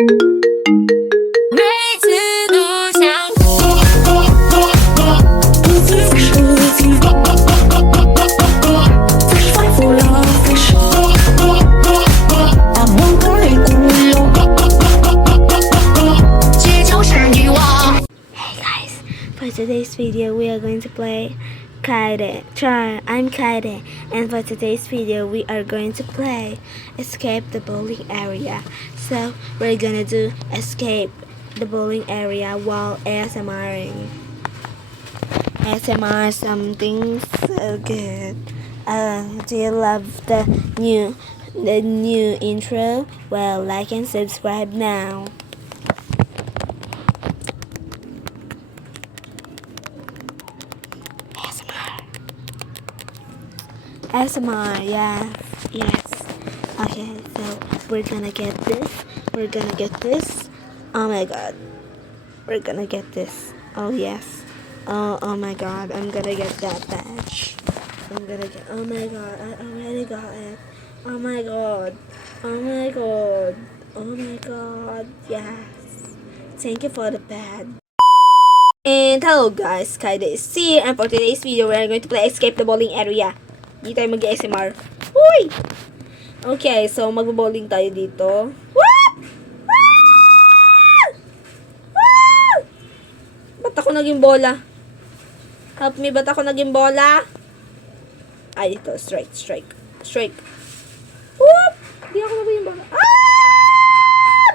For today's video, we are going to play Kaide. I'm Kaide, and for today's video, we are going to play Escape the Bowling Area. So, we're gonna do Escape the Bowling Area while ASMRing. ASMR something so good. Do you love the new intro? Well, like and subscribe now. ASMR, yes. Okay, so we're gonna get this. Oh my god. We're gonna get this. Oh yes. Oh my god, I'm gonna get that badge. Oh my god, I already got it. Oh my god. Yes. Thank you for the badge. And hello guys, Kaide is here, and for today's video, we're going to play Escape the Bowling Area. Hindi tayo mag-ASMR. Uy! Okay, so mag-bowling tayo dito. What? Ba't ako naging bola? Help me, ba't ako naging bola? Ay, ito. Strike. Whoop! Hindi ako naging bola.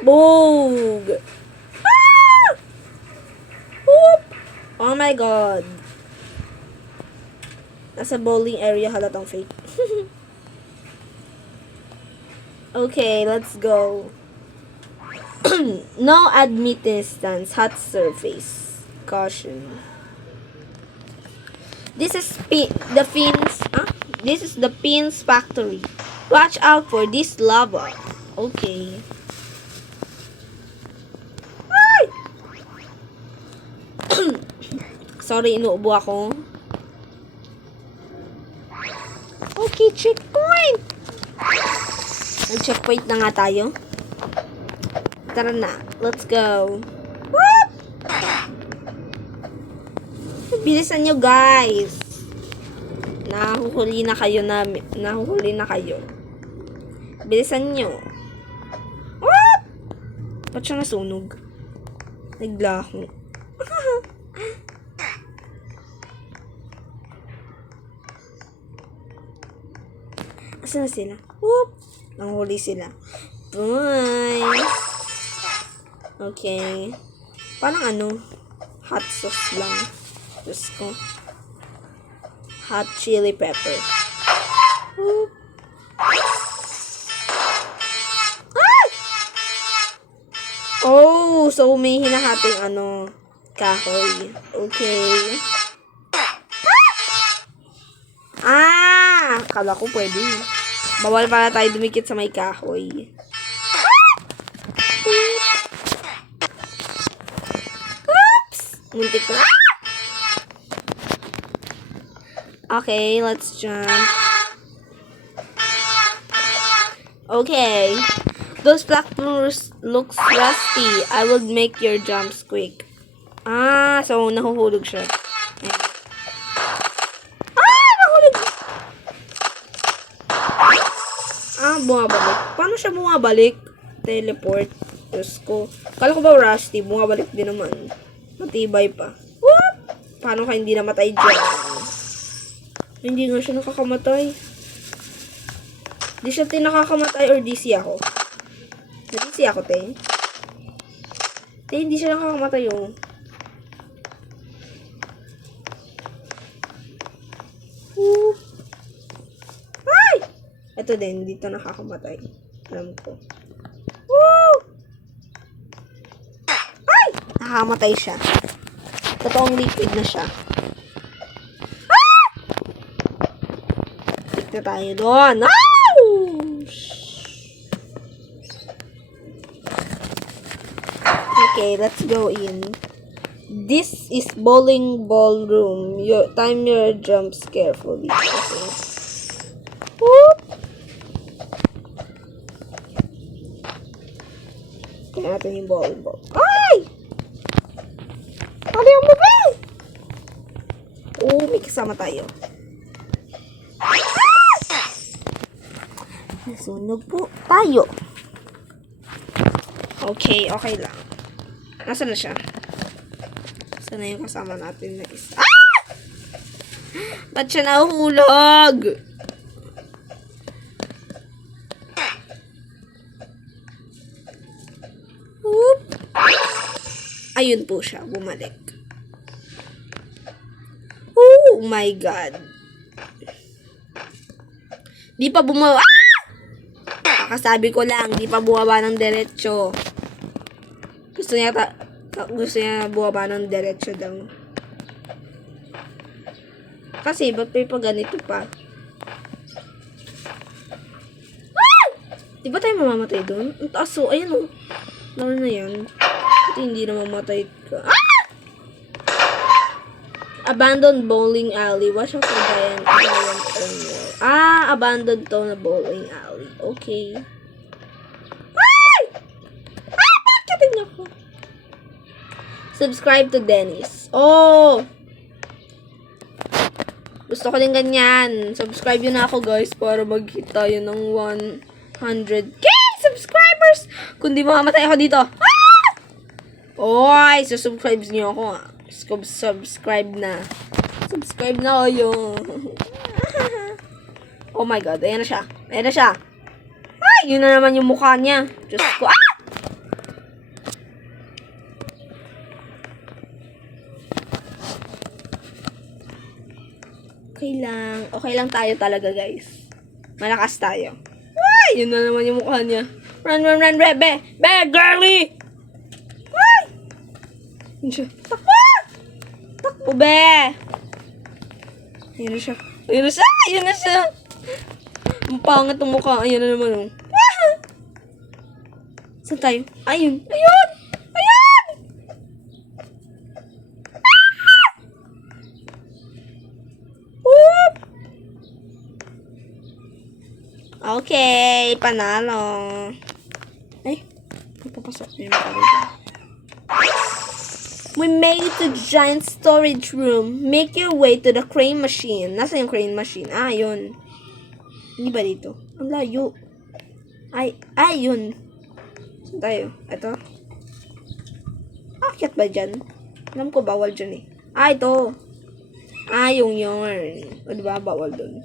Boog! Whoop! Oh my god. Nasa bowling area, halatang fake. Okay, let's go. No admittance, hot surface. Caution. This is the Pins factory. Watch out for this lava. Okay. Sorry, inuubo ako. Okay, checkpoint! Nag-checkpoint na nga tayo. Tara na. Let's go. Whoop! Bilisan nyo, guys. Nahuhuli na kayo. Bilisan nyo. Whoop! Ba't siya nasunog? Naglaho. Asan na sila? Whoop! Nanghuli sila. Bye! Okay. Parang hot sauce lang. Diyos ko. Hot chili pepper. Whoop! Ah! Oh! So, may hinahating kahoy. Okay. Akala ko pwede. Bawal pala tayo dumikit sa may kahoy. Oops! Muntik na. Okay, let's jump. Okay. Those platforms looks rusty. I will make your jumps quick. So nahuhulog siya. Bumabalik. Paano siya bumabalik? Teleport. Diyos ko. Kala ko ba rusty? Bumabalik din naman. Matibay pa. Whoop! Paano ka hindi namatay dyan? Hindi nga siya nakakamatay. Di siya nakakamatay or DC ako? DC ako, te. Te, hindi siya nakakamatay yung. Whoop! Ito din, dito nakakamatay. Alam ko. Woo! Ay! Nakakamatay siya. Totoong liquid na siya. Tignan tayo doon. Okay, let's go in. This is bowling ballroom. Time your jumps carefully. Okay. Whoop! Kaya natin yung volleyball. Ay! Ayaw mo ba? May kasama tayo. Nasunog po tayo. Okay lang. Nasaan na siya? Saan na yung kasama natin na isa? Ba't siya nahuhulog? Whoop. Ayun po siya, bumalik. Oh my God. Di pa bumaba. Kakasabi ko lang, di pa bumaba ng diretsyo. Gusto niya bumaba ng diretsyo daw. Kasi, ba't may pa ganito pa? Di ba tayo mamamatay doon? Ang taas, so, ayan o. Lalo na yan. At hindi na mamatay ka. Abandoned bowling alley. Watch out for giant on wall. Abandoned to na bowling alley. Okay. Bakit ako? Subscribe to Dennis. Gusto ko din ganyan. Subscribe yun na ako, guys, para mag-hit tayo ng 100k subscribers. Kung di mamamatay ako dito. Subscribe niyo ako. Subscribe na. Subscribe na kayo. Oh my God. Ayan na siya. Yun na naman yung mukha niya. Diyos ko. Okay lang tayo talaga, guys. Malakas tayo. Yun na naman yung mukha niya. Run, bebe! Be, girly! Yun siya. Takbo, be! Ayun na siya. Ang pangit ang mukha. Ayun na naman, Saan tayo? Ayun! Okay, panalo. Papasok niyo We made it to the giant storage room. Make your way to the crane machine. Nasa yung crane machine? Yun. Hindi ba dito? Ang layo. Yun. Saan tayo? Ito? Akyat ba dyan? Alam ko bawal dyan ito. Yung yarn. O diba bawal dun?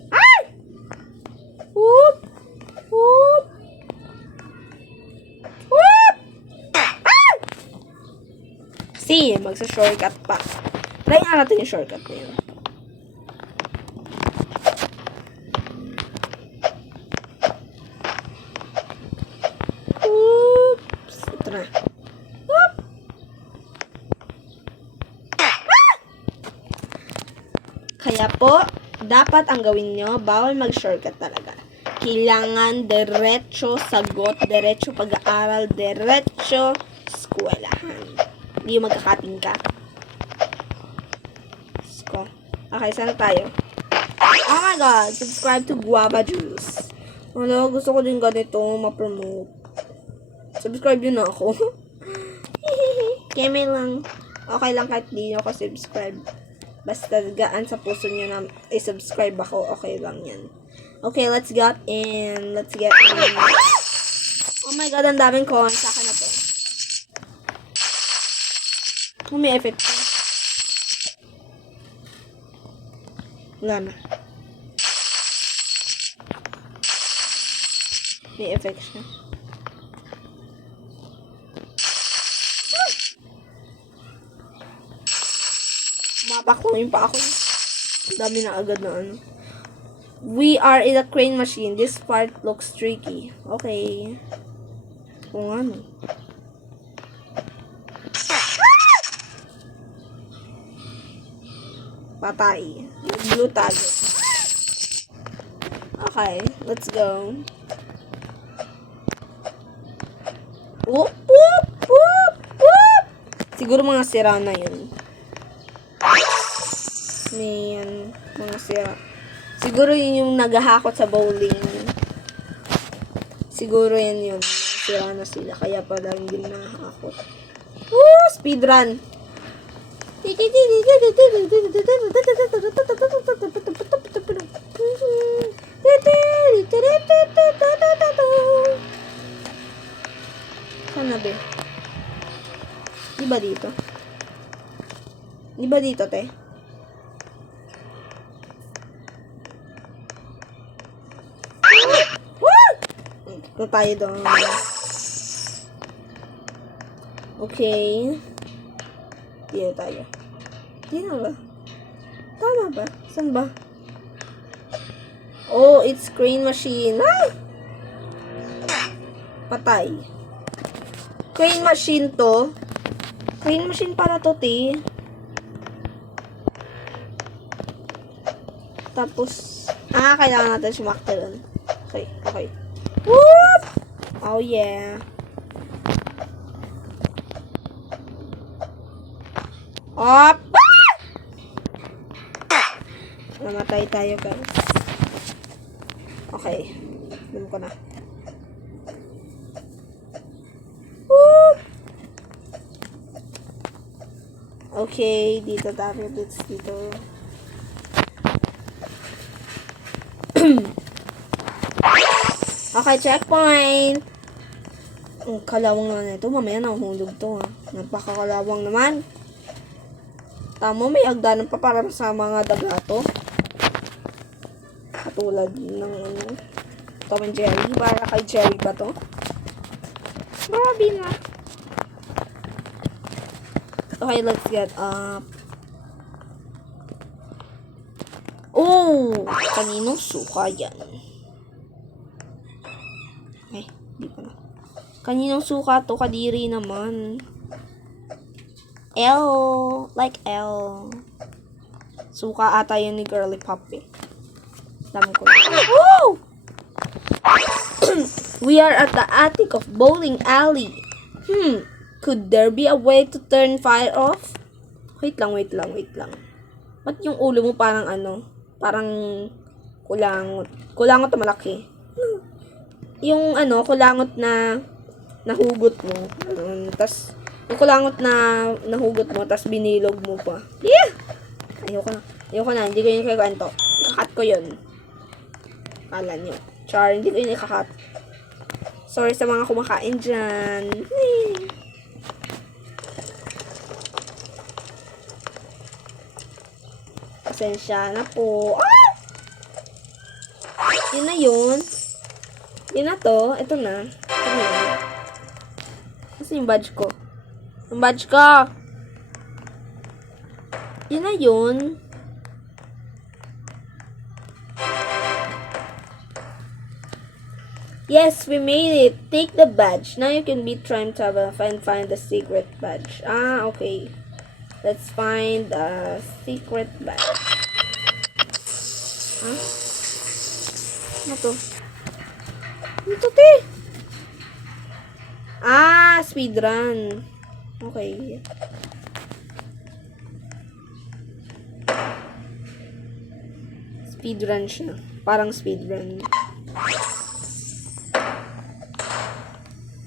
Whoop! See, magsa-shortcut pa. Try nga natin yung shortcut na yun. Oops! Ito na. Whoop! Kaya po, dapat ang gawin nyo, bawal mag-shortcut talaga. Kailangan diretso sagot, diretso pag-aaral, diretso eskwelahan. Hindi yung magkakating ka. Okay, saan tayo? Oh my God! Subscribe to Guava Juice. Gusto ko din ganito ma-promote. Subscribe yun na ako. Keme lang. Okay lang kahit di ako subscribe. Basta gaan sa puso nyo na i-subscribe ako. Okay lang yan. Okay, let's get in. Oh my God, ang daming coins. Saka na to. May effect pa. Wala na. May effect siya. Mapakloin pa ako. Dami na agad na ano. We are in a crane machine. This part looks tricky. Okay. Kung ano. Patay. Blue tag. Okay. Let's go. Whoop, whoop, whoop, whoop. Siguro mga sira na yun. Yan. Mga sira. Siguro yun yung naghahakot sa bowling. Siguro yan yun. sira na sila. Kaya pala hindi nakakakot. Woo! Speedrun! Sana ba? Di ba dito? Di ba dito, te? Ito tayo doon. Okay. Dito tayo. Dito ba? Tama ba? Saan ba? Oh, it's crane machine. Ah! Patay. Crane machine to. Crane machine para to, te. Tapos, kailangan natin sumakta doon. Okay, okay. Whoop! Oh, yeah. Op! Namatay tayo, guys. Okay. Dun ko na. Whoop! Okay, dito tayo. Dito. Okay, checkpoint. Ang kalawang naman ito. Mamaya nahulog to, ha. Napakakalawang naman. Tama, may hagdanan pa para sa mga daga to. Katulad ng Tom and Jerry. Para kay Jerry ba to? Grabe na. Okay, let's get up. Oh! Kaninong suka yan? Ay, di pa na. Kaninong suka to? Kadiri naman. L. Like L. Suka ata yun ni Girly Pop eh. Dami ko na. Woo! We are at the attic of bowling alley. Could there be a way to turn fire off? Wait lang. Ba't yung ulo mo parang parang kulangot. Kulangot na malaki. Yung kulangot na nahugot mo. Tas yung kulangot na nahugot mo, tas binilog mo pa. Yeah! Ayoko na. Hindi ko yun kaikwento. Ikakat ko yun. Kala nyo. Char, hindi ko yun ikakat. Sorry sa mga kumakain dyan. Pasensya na po. Ah! Yun na yun. Yun na to. Ito na. Kasi yung badge ko. Yung badge ko. Yun na yun. Yes, we made it. Take the badge. Now you can beat Time Travel and find the secret badge. Okay. Let's find the secret badge. Ano to? Ano to, te? Speedrun. Okay. Speedrun siya. Parang speedrun.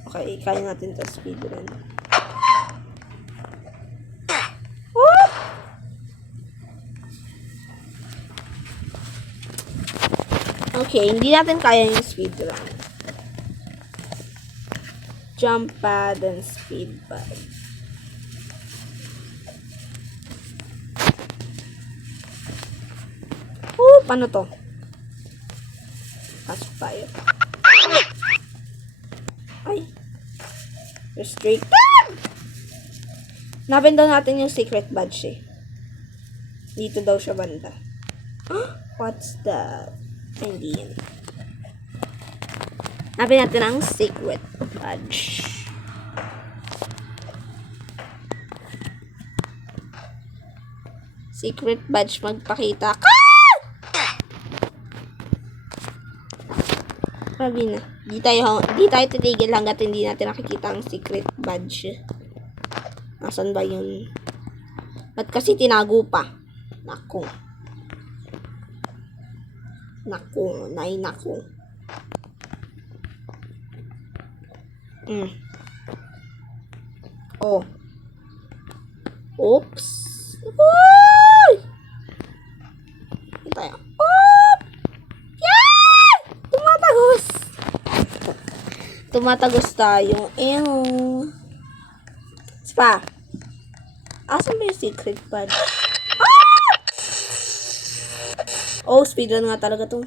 Okay, kaya natin to speedrun. Whoop! Okay, hindi natin kaya yung speedrun. Jump pad and speed pad. Paano to? Pasok tayo. Ay. Restricted! Napin daw natin yung secret badge eh. Dito daw siya banda. What's that? Hindi yun. Napin natin ang secret badge. Secret badge magpakita ka! Sabi na. Di tayo titigil hanggat hindi natin nakikita ang secret badge. Nasaan ba yun? Ba't kasi tinago pa? Naku. Mm. Oh. Oops. Uy! Ito tayo. Oop! Yan! Tumatagos! Tumatagos tayo. Ew. Spa. Asan ba yung secret pad? Ah! Oh, speedrun nga talaga to.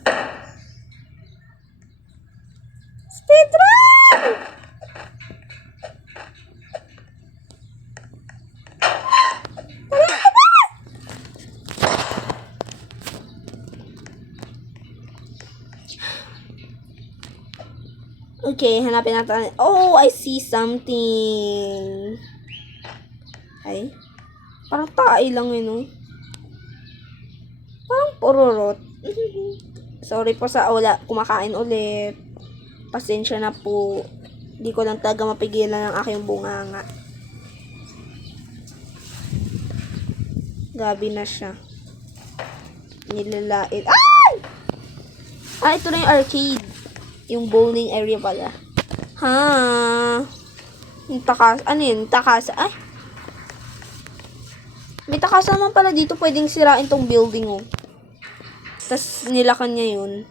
Speedrun! Okay, hanapin natin. Oh, I see something. Ay. Parang tae lang yun, no? Parang pororot. Sorry po sa wala. Kumakain ulit. Pasensya na po. Hindi ko lang talaga mapigilan ang aking bunganga. Gabi na siya. Nilalait. Ay! Ah, ito na yung arcade. Yung bowling area pala. Ha? Yung takas. Ano yun? Takasa. Ay! May takasa naman pala dito. Pwedeng sirain tong building, oh. Tapos nilakan niya yun.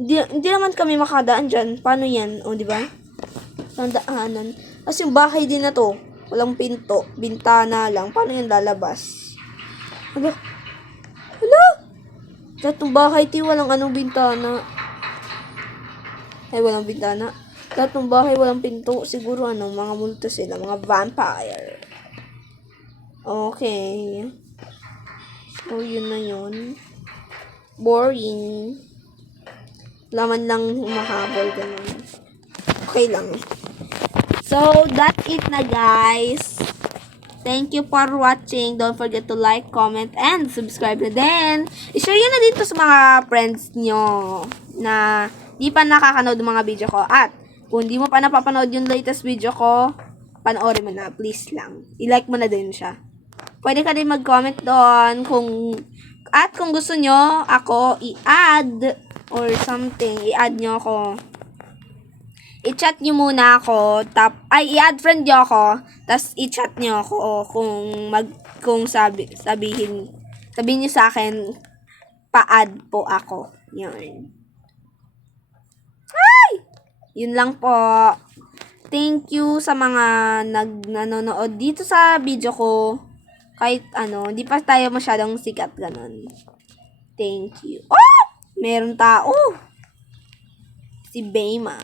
Hindi naman kami makadaan dyan. Paano yan? O, di ba? Tandaanan. Tapos yung bahay din na to. Walang pinto. Bintana lang. Paano yan lalabas? Hala? Hala? Datong bahay, ti. Walang anong bintana. Ay, walang bintana. Datong bahay, walang pinto. Siguro, mga multo sila. Mga vampire. Okay. Oh, yun na yun. Boring. Laman lang humahabol, ganun. Okay lang. So, that's it na, guys. Thank you for watching. Don't forget to like, comment, and subscribe na din. I-share yun na dito sa mga friends nyo na di pa nakakanood ng mga video ko. At kung di mo pa napapanood yung latest video ko, panoorin mo na. Please lang. I-like mo na din siya. Pwede ka din mag-comment doon kung gusto nyo ako i-add or something, i-add nyo ako. I-chat nyo muna ako, i-add friend nyo ako, tas i-chat nyo ako kung sabihin nyo sa akin, pa-add po ako. Yun. Ay! Yun lang po. Thank you sa mga nanonood dito sa video ko. Kahit hindi pa tayo masyadong sikat ganun. Thank you. Oh! Meron tao. Si Bayma.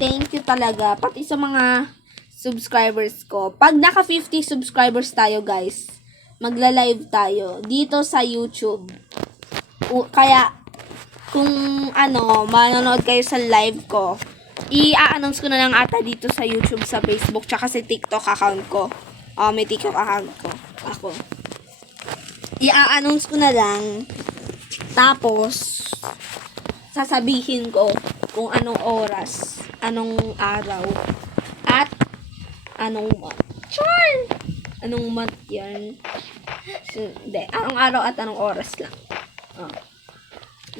Thank you talaga. Pati sa mga subscribers ko. Pag naka 50 subscribers tayo, guys, magla-live tayo dito sa YouTube. Kaya, kung manonood kayo sa live ko, i-announce ko na lang ata dito sa YouTube, sa Facebook, tsaka sa TikTok account ko. May TikTok account ko. Ako. I-announce ko na lang. Tapos, sasabihin ko kung anong oras, anong araw, at anong month. Char! Anong month yan? Hindi. Anong araw at anong oras lang.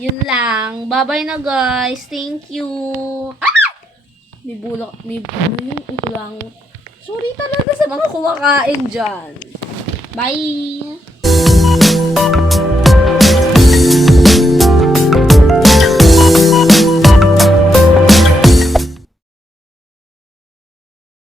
Yun lang. Bye-bye na, guys. Thank you. Ah! May bulak yung ito lang. Sorry talaga sa mga kumakain dyan. Bye!